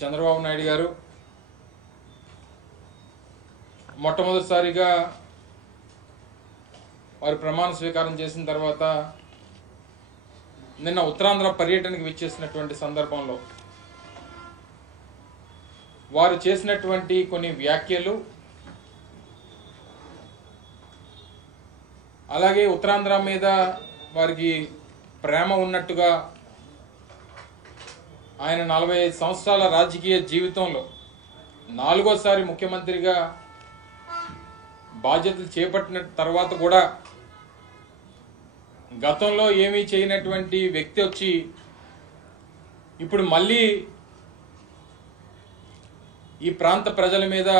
చంద్రబాబు నాయుడు గారు మొట్టమొదటిసారిగా వారు ప్రమాణ స్వీకారం చేసిన తర్వాత నిన్న ఉత్తరాంధ్ర పర్యటనకు విచ్చేసినటువంటి సందర్భంలో వారు చేసినటువంటి కొన్ని వ్యాఖ్యలు, అలాగే ఉత్తరాంధ్ర మీద వారికి ప్రేమ ఉన్నట్టుగా ఆయన 45 సంవత్సరాల రాజకీయ జీవితంలో 4వసారి ముఖ్యమంత్రిగా బాధ్యతలు చేపట్టిన తర్వాత కూడా గతంలో ఏమీ చేయనటువంటి వ్యక్తి వచ్చి ఇప్పుడు మళ్ళీ ఈ ప్రాంత ప్రజల మీద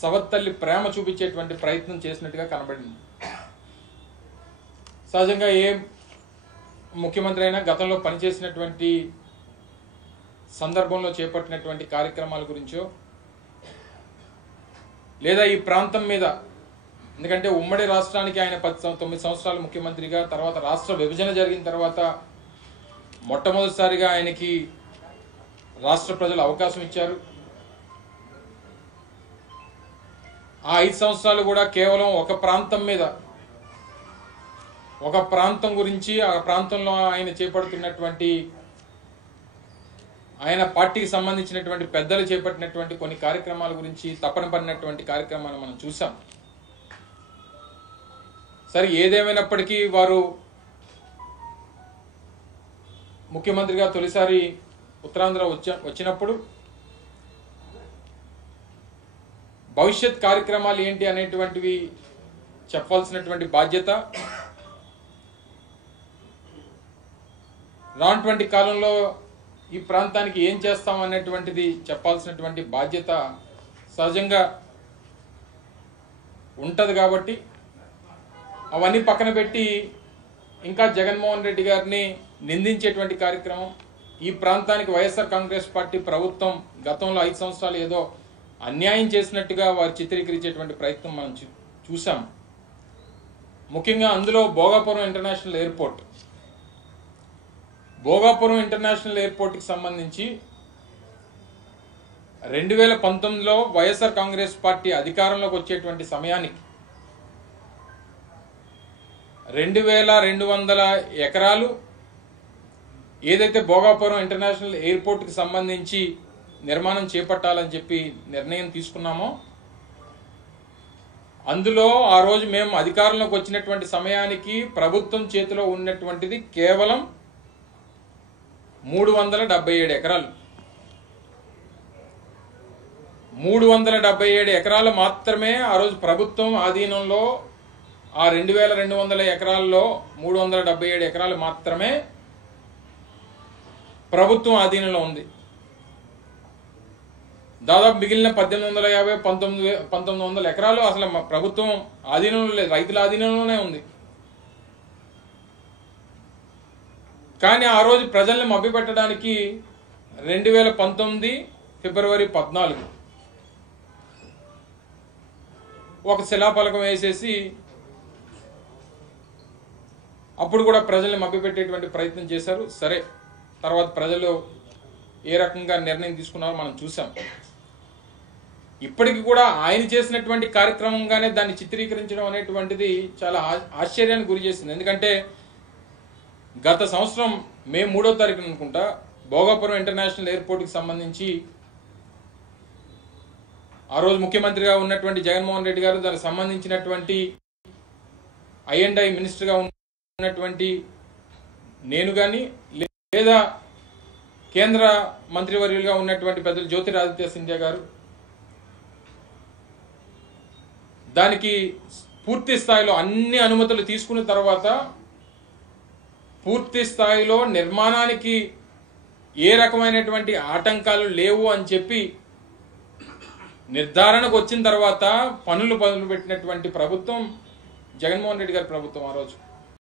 సవత్తల్లి ప్రేమ చూపించేటువంటి ప్రయత్నం చేసినట్టుగా కనబడింది. సహజంగా ఏ ముఖ్యమంత్రి అయినా గతంలో పనిచేసినటువంటి సందర్భంలో చేపట్టినటువంటి కార్యక్రమాల గురించో లేదా ఈ ప్రాంతం మీద, ఎందుకంటే ఉమ్మడి రాష్ట్రానికి ఆయన 9 సంవత్సరాలు ముఖ్యమంత్రిగా, తర్వాత రాష్ట్ర విభజన జరిగిన తర్వాత మొట్టమొదటిసారిగా ఆయనకి రాష్ట్ర ప్రజలు అవకాశం ఇచ్చారు. ఆ 5 సంవత్సరాలు కూడా కేవలం ఒక ప్రాంతం మీద, ఒక ప్రాంతం గురించి, ఆ ప్రాంతంలో ఆయన చేపడుతున్నటువంటి, ఆయన పార్టీకి సంబంధించినటువంటి పెద్దలు చేపట్టినటువంటి కొన్ని కార్యక్రమాల గురించి తపన పడినటువంటి కార్యక్రమాలు మనం చూసాం. సరే, ఏదేమైనప్పటికీ వారు ముఖ్యమంత్రిగా తొలిసారి ఉత్తరాంధ్ర వచ్చినప్పుడు భవిష్యత్ కార్యక్రమాలు ఏంటి అనేటువంటివి చెప్పాల్సినటువంటి బాధ్యత, రానటువంటి కాలంలో ఈ ప్రాంతానికి ఏం చేస్తాం అనేటువంటిది చెప్పాల్సినటువంటి బాధ్యత సహజంగా ఉంటుంది. కాబట్టి అవన్నీ పక్కన పెట్టి ఇంకా జగన్మోహన్ రెడ్డి గారిని నిందించేటువంటి కార్యక్రమం, ఈ ప్రాంతానికి వైఎస్ఆర్ కాంగ్రెస్ పార్టీ ప్రభుత్వం గతంలో 5 సంవత్సరాలు ఏదో అన్యాయం చేసినట్టుగా వారు చిత్రీకరించేటువంటి ప్రయత్నం మనం చూసాం. ముఖ్యంగా అందులో Bhogapuram international airport, Bhogapuram international ఎయిర్పోర్ట్కి సంబంధించి 2019లో వైఎస్ఆర్ కాంగ్రెస్ పార్టీ అధికారంలోకి వచ్చేటువంటి సమయానికి 2200 ఎకరాలు ఏదైతే భోగాపురం ఇంటర్నేషనల్ ఎయిర్పోర్ట్కి సంబంధించి నిర్మాణం చేపట్టాలని చెప్పి నిర్ణయం తీసుకున్నామో, అందులో ఆ రోజు మేము అధికారంలోకి వచ్చినటువంటి సమయానికి ప్రభుత్వం చేతిలో ఉన్నటువంటిది కేవలం 377 ఎకరాలు. 377 ఎకరాలు మాత్రమే ఆ రోజు ప్రభుత్వం ఆధీనంలో, ఆ 2200 ఎకరాల్లో 377 ఎకరాలు మాత్రమే ప్రభుత్వం ఆధీనంలో ఉంది. దాదాపు మిగిలిన 1850, 1900 ఎకరాలు అసలు ప్రభుత్వం ఆధీనంలో లేదు, రైతుల ఆధీనంలోనే ఉంది. కానీ ఆ రోజు ప్రజల్ని మభ్యపెట్టడానికి 2019 ఫిబ్రవరి 14 ఒక శిలాఫలకం వేసేసి అప్పుడు కూడా ప్రజల్ని మభ్యపెట్టేటువంటి ప్రయత్నం చేశారు. సరే, తర్వాత ప్రజలు ఏ రకంగా నిర్ణయం తీసుకున్నారో మనం చూసాం. ఇప్పటికి కూడా ఆయన చేసినటువంటి కార్యక్రమంగానే దాన్ని చిత్రీకరించడం అనేటువంటిది చాలా ఆశ్చర్యానికి గురి చేసింది. ఎందుకంటే గత సంవత్సరం మే 3వ తారీఖున అనుకుంటా భోగాపురం ఇంటర్నేషనల్ ఎయిర్పోర్ట్కి సంబంధించి ఆ రోజు ముఖ్యమంత్రిగా ఉన్నటువంటి జగన్మోహన్ రెడ్డి గారు, దానికి సంబంధించినటువంటి I&I మినిస్టర్గా ఉన్నటువంటి నేను కానీ, లేదా కేంద్ర మంత్రివర్యులుగా ఉన్నటువంటి పెద్దలు జ్యోతిరాదిత్య సింధియా గారు దానికి పూర్తి స్థాయిలో అన్ని అనుమతులు తీసుకున్న తర్వాత పూర్తి స్థాయిలో నిర్మాణానికి ఏ రకమైనటువంటి ఆటంకాలు లేవు అని చెప్పి నిర్ధారణకు వచ్చిన తర్వాత పనులు పెట్టినటువంటి ప్రభుత్వం జగన్మోహన్ రెడ్డి గారి ప్రభుత్వం ఆ రోజు.